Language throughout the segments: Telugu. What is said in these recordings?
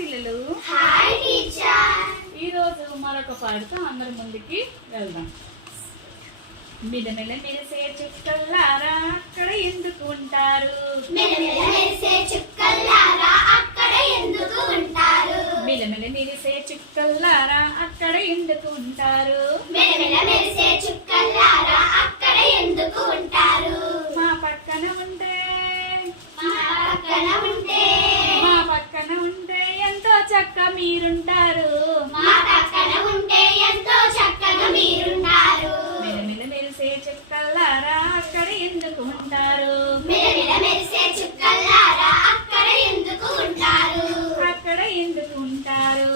పిల్లలు. Hi teacher. ఈ రోజు మరొక పాటతో అందరి ముందుకి వెళ్దాం. మిలమిల మెరిసే చుక్కల్లారా అక్కడ ఎందుకు ఉంటారు? మిలమిల మెరిసే చుక్కల్లారా అక్కడ ఎందుకు ఉంటారు? మిలమిల మెరిసే చుక్కల్లారా అక్కడ ఎందుకు ఉంటారు? మిలమిల మెరిసే చుక్కల్లారా అక్కడ ఎందుకు ఉంటారు? మా పక్కన ఉంటే మా పక్కన ఉంటే మా పక్కన ఉంటే ఎంతో చక్క మీరుంటారు. మా పక్కన ఉంటే ఎంతో చక్కగా మీరుంటారు. మిలమిల మెరిసే చుక్కల్లారా అక్కడ ఎందుకు ఉంటారు? మిలమిల మెరిసే చుక్కల్లారా అక్కడ ఎందుకు ఉంటారు? అక్కడ ఎందుకు ఉంటారు?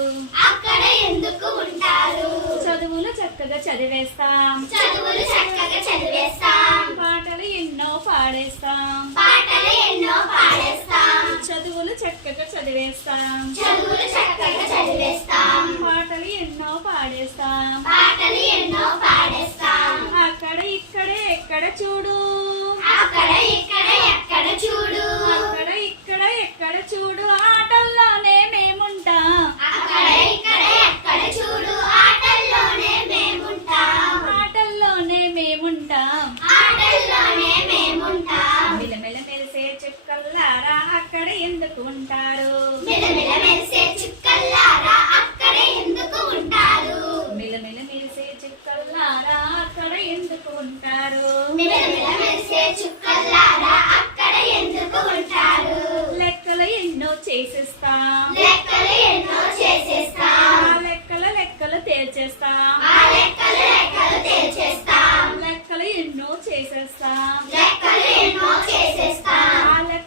అక్కడ ఎందుకు ఉంటారు? చదువులు చక్కగా చదివేస్తాం, చదువులు చక్కగా చదివేస్తాం, పాటలు ఎన్నో పాడేస్తాం. పాటలు ఎన్నో పాడేస్తాం, చదువులు చక్కగా చదివేస్తాం, చదువులు చక్కగా చదివేస్తాం, పాటలు ఎన్నో పాడేస్తాం. పాటలు ఎన్నో పాడేస్తాం. అక్కడ ఇక్కడే ఎక్కడ చూడు, అక్కడ ఇక్కడ ఎక్కడ చూడు, అక్కడ ఇక్కడ ఎక్కడ చూడు ఆటల్లోనే మేముంటాం. అక్కడ ఇక్కడ ఎక్కడ చూడు ఆటల్లోనే మేముంటాం, ఆటల్లోనే మేముంటాం. ఆటల్లోనే మేముంటాం. మిలమిల మెరిసే చుక్కల్లారా అక్కడ ఎందుకు ఉంటారు? మిలమిల మెరిసే చుక్కల్లారా అక్కడ ఎందుకు ఉంటారు? మిలమిల మెరిసే చుక్కల్లారా అక్కడ ఎందుకు ఉంటారు? మిలమిల మెరిసే చుక్కల్లారా అక్కడ ఎందుకు ఉంటారు? లెక్కలు ఎన్నో చేసేస్తాం, లెక్కలు ఎన్నో చేసేస్తాం, ఆ లెక్కలు తేల్చేస్తాం. ఆ లెక్కలు తేల్చేస్తాం, లెక్కలు ఎన్నో చేసేస్తాం, లెక్కలు ఎన్నో చేసేస్తాం,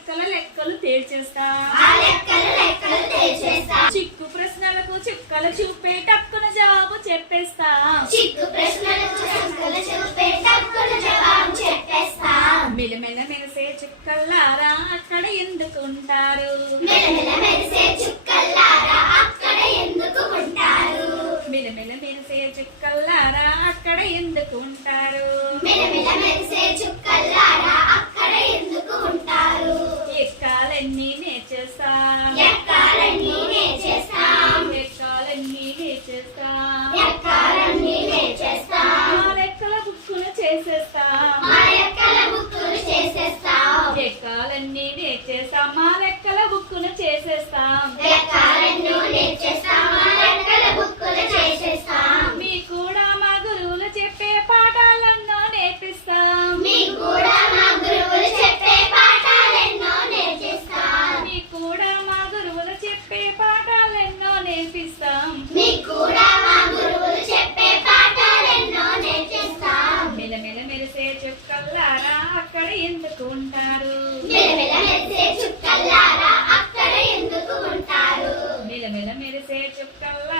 ఆ లెక్కలు తేల్చేస్తాం. ఆ లెక్కలు తేల్చేస్తాం. చిక్కు ప్రశ్నలకు చుక్కలు చూపే టక్కున జవాబు చెప్పేస్తాం. చిక్కు ప్రశ్నలకు చుక్కలు చూపే టక్కున జవాబు చెప్పేస్తాం. మిలమిల మెరిసే చుక్కల్లారా అక్కడ ఎందుకు ఉంటారు? మిలమిల మెరిసే చుక్కల్లారా అక్కడ ఎందుకు ఉంటారు? మిలమిల మెరిసే చుక్కల్లారా అక్కడ ఎందుకు ఉంటారు? మిలమిల మెరిసే చుక్కల్లారా అక్కడ ఎందుకు ఉంటారు? ఎక్కాలన్నీ నేర్చేస్తాం, ఎక్కాలన్నీ నేర్చేస్తాం, ఎక్కాలన్నీ నేర్చేస్తాం. ఎక్కాలన్నీ నేర్చేస్తాం, ఆ లెక్కల బుక్కులు చేసేస్తాం, మా లెక్కల బుక్కులు చేసేస్తాం, ఎక్కాలన్నీ నేర్చేస్తాం. మా లెక్కల బుక్కులు చేసేస్తాం. ఎక్కాలన్నీ నేర్చేస్తాం, మా లెక్కల బుక్కులు చేసేస్తాం. మీ కూడా మా గురువులు చెప్పే పాఠాలన్నో నేర్పిస్తాం. మీకు కూడా మా గురువులు చెప్పే పాఠాలెన్నో నేర్పిస్తాం. మీకు కూడా మా గురువులు చెప్పే పాఠాలెన్నో నేర్పిస్తాం. మీకు కూడా మా గురువులు చెప్పే పాఠాలెన్నో నేర్పిస్తాం. మిలమిల మెరిసే చుక్కల్లారా అక్కడ ఎందుకు ఉంటారు? మిలమిల మెరిసే చుక్కల్లారా అక్కడ ఎందుకు ఉంటారు? మిలమిల మెరిసే చుక్కల్లారా